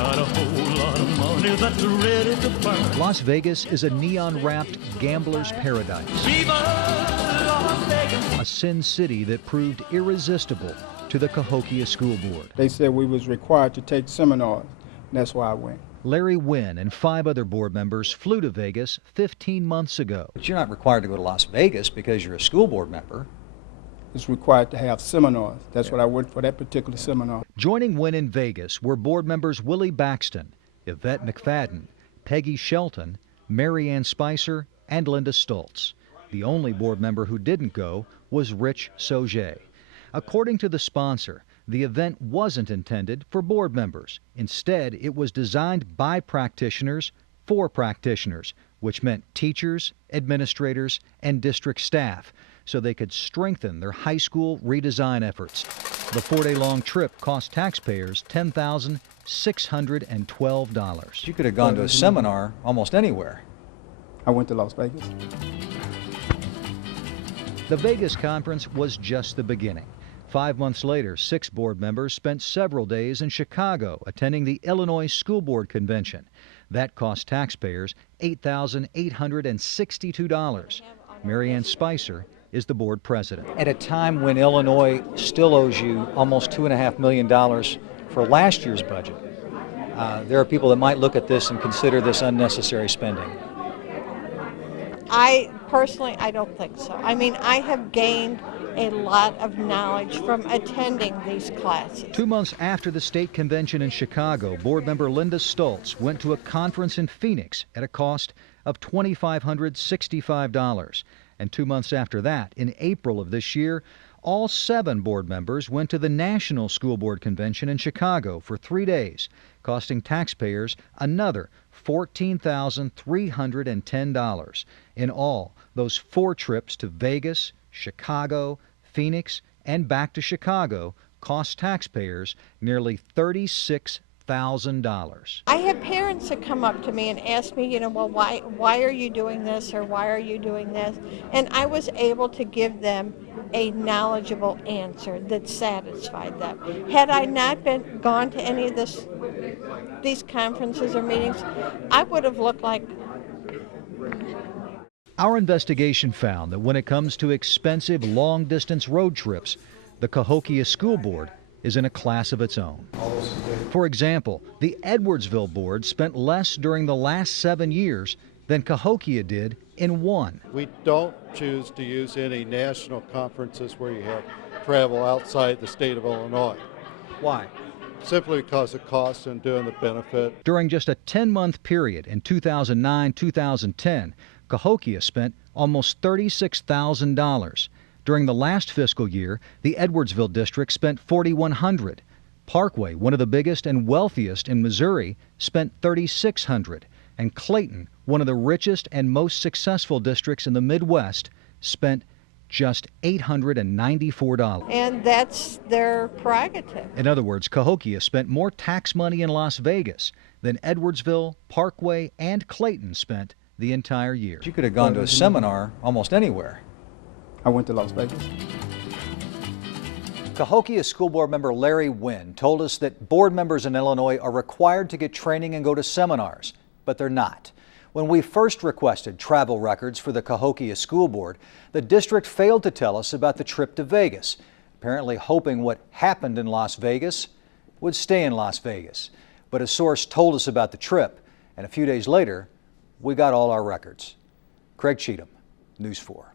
Got a whole lot of money that's ready to burn. Las Vegas is a neon-wrapped gambler's paradise. Viva Las Vegas. A sin city that proved irresistible to the Cahokia School Board. They said we was required to take seminars, and that's why I went. Larry Wynn and 5 other board members flew to Vegas 15 months ago. But you're not required to go to Las Vegas because you're a school board member. It's required to have seminars. That's what I went for, that particular seminar. Joining Wynn in Vegas were board members Willie Baxton, Yvette McFadden, Peggy Shelton, Mary Ann Spicer, and Linda Stoltz. The only board member who didn't go was Rich Sauget. According to the sponsor, the event wasn't intended for board members. Instead, it was designed by practitioners for practitioners, which meant teachers, administrators, and district staff, so they could strengthen their high school redesign efforts. The 4-day-long trip cost taxpayers $10,612. You could have gone to a seminar almost anywhere. I went to Las Vegas. The Vegas conference was just the beginning. 5 months later, 6 board members spent several days in Chicago attending the Illinois School Board Convention. That cost taxpayers $8,862. Mary Ann Spicer is the board president. At a time when Illinois still owes you almost $2.5 million for last year's budget, there are people that might look at this and consider this unnecessary spending. I don't think so. I mean, I have gained a lot of knowledge from attending these classes. 2 months after the state convention in Chicago, board member Linda Stoltz went to a conference in Phoenix at a cost of $2,565. And 2 months after that, in April of this year, all 7 board members went to the National School Board Convention in Chicago for 3 days, costing taxpayers another $14,310. In all, those 4 trips to Vegas, Chicago, Phoenix, and back to Chicago cost taxpayers nearly $36,000. I have parents that come up to me and ask me, well, why are you doing this, or why are you doing this? And I was able to give them a knowledgeable answer that satisfied them. Had I not gone to any of these conferences or meetings, I would have looked like... Our investigation found that when it comes to expensive long-distance road trips, the Cahokia School Board is in a class of its own. For example, the Edwardsville Board spent less during the last 7 years than Cahokia did in 1. We don't choose to use any national conferences where you have travel outside the state of Illinois. Why? Simply because of cost and doing the benefit. During just a 10-month period in 2009-2010, Cahokia spent almost $36,000. During the last fiscal year, the Edwardsville district spent $4,100. Parkway, one of the biggest and wealthiest in Missouri, spent $3,600. And Clayton, one of the richest and most successful districts in the Midwest, spent just $894. And that's their prerogative. In other words, Cahokia spent more tax money in Las Vegas than Edwardsville, Parkway, and Clayton spent the entire year. You could have gone to a seminar almost anywhere. I went to Las Vegas. Cahokia School Board member Larry Wynn told us that board members in Illinois are required to get training and go to seminars, but they're not. When we first requested travel records for the Cahokia School Board, the district failed to tell us about the trip to Vegas, apparently hoping what happened in Las Vegas would stay in Las Vegas. But a source told us about the trip, and a few days later, we got all our records. Craig Cheatham, News 4.